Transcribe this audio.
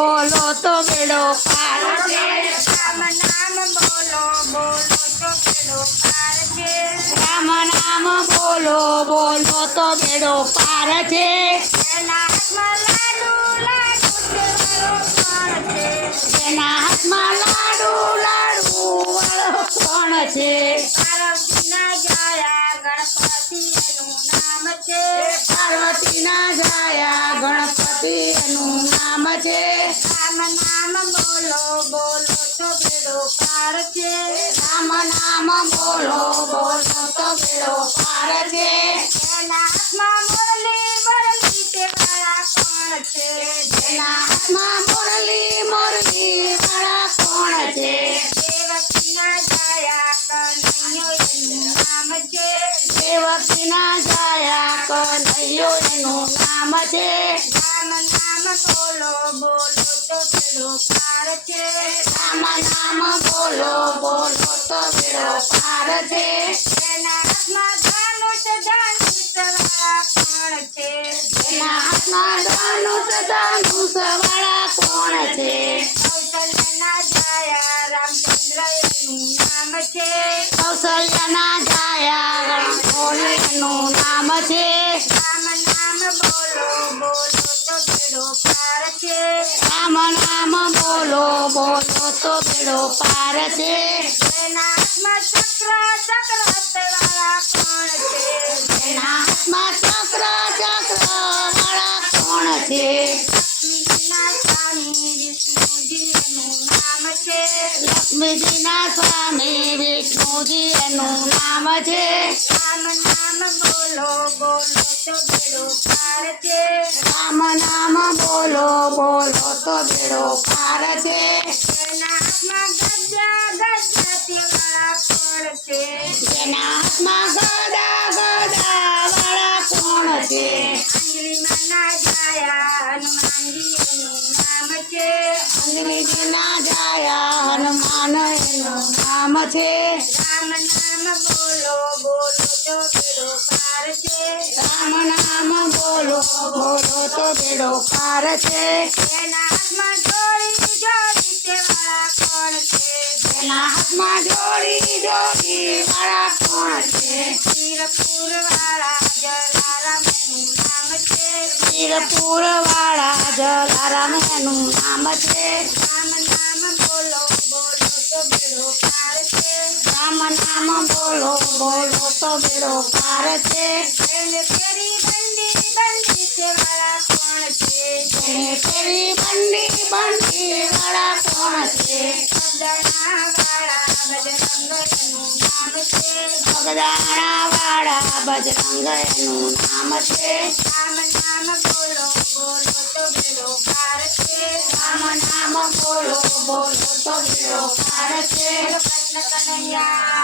બોલો તો બેડો પાર છે રામ નામ બોલો બોલો તો બેડો પાર છે રામ નામ બોલો બોલો તો બેડો પાર છે એના હાથમાં લાડુ લાડુ એના હાથમાં લાડુ લાડુ વાળો કોણ છે પાર્વતીના જાયા ગણપતિ એનું નામ છે પાર્વતીના જાયા ગણપતિ એનું નામ છે રામ નામ બોલો બોલો તો બેડો પાર છે રામ નામ બોલો બોલો તો બેડો પાર છે એના હાથમાં મુરલી મુરલી તે વાળા કોણ છે એના હાથમાં મુરલી મુરલી વાળા કોણ છે દેવકીના જાયા કનૈયો એનું નામ છે દેવકીના જાયા કનૈયો એનું નામ છે રામ નામ બોલો બોલો તો બેડો પાર છે રામ નામ બોલો બોલો તો બેડો પાર છે એના હાથમાં ધનુષ વાળા કોણ છે એના હાથમાં ધનુષ વાળા કોણ છે કૌશલ્યના જાયા રામચંદ્ર એનું નામ છે કૌશલ્યના જાયા ગણપતિ એનું નામ છે રામ નામ બોલો બોલો તો બેડો પાર છે રામ નામ બોલો બોલો તો બેડો પાર છે એના હાથમાં ચક્ર વાળા કોણ છે એના હાથમાં ચક્ર વાળા કોણ છે લક્ષ્મીજીના સ્વામી વિષ્ણુજી એનું નામ છે લક્ષ્મીજીના સ્વામી વિષ્ણુજી એનું નામ છે રામ નામ બોલો બોલો તો બેડો પાર છે રામ નામ બોલો બોલો તો બેડો પાર છે એના હાથમાં ગજા તે વાળા કોણ છે એના હાથમાં ગદા વાળા કોણ છે અંજલિમાના જાયા હનુમાનજી એનું નામ છે અંગ્રેજીના જાયા હનુમાન એનું નામ છે રામ નામ બોલો બોલો તો બેડો પાર છે રામ નામ બોલો બોલો તો બેડો પાર છે એના હાથમાં જોડી જોડી તે વાળા કોણ છે એના હાથમાં જોડી વાળા કોણ છે વીરપુર વાળા જલારામ એનું નામ છે વીરપુર વાળા જલારામ એનું નામ છે રામ નામ બોલો બોલો તો બેડો પાર છે રામ નામ બોલો બોલો તો બેડો પાર છે એને ફેરી બંડી બંડી તે વાળા કોણ છે એને ફેરી બંડી વાળા કોણ છે પગદાણા વાળા બજરંગ એનું નામ છે પગદાણા વાળા બજરંગ એનું નામ છે રામ નામ બોલો બોલો તો બેડો પાર છે રામ નામ બોલો બોલો તો બેડો પાર છે કૃષ્ણ કનૈયા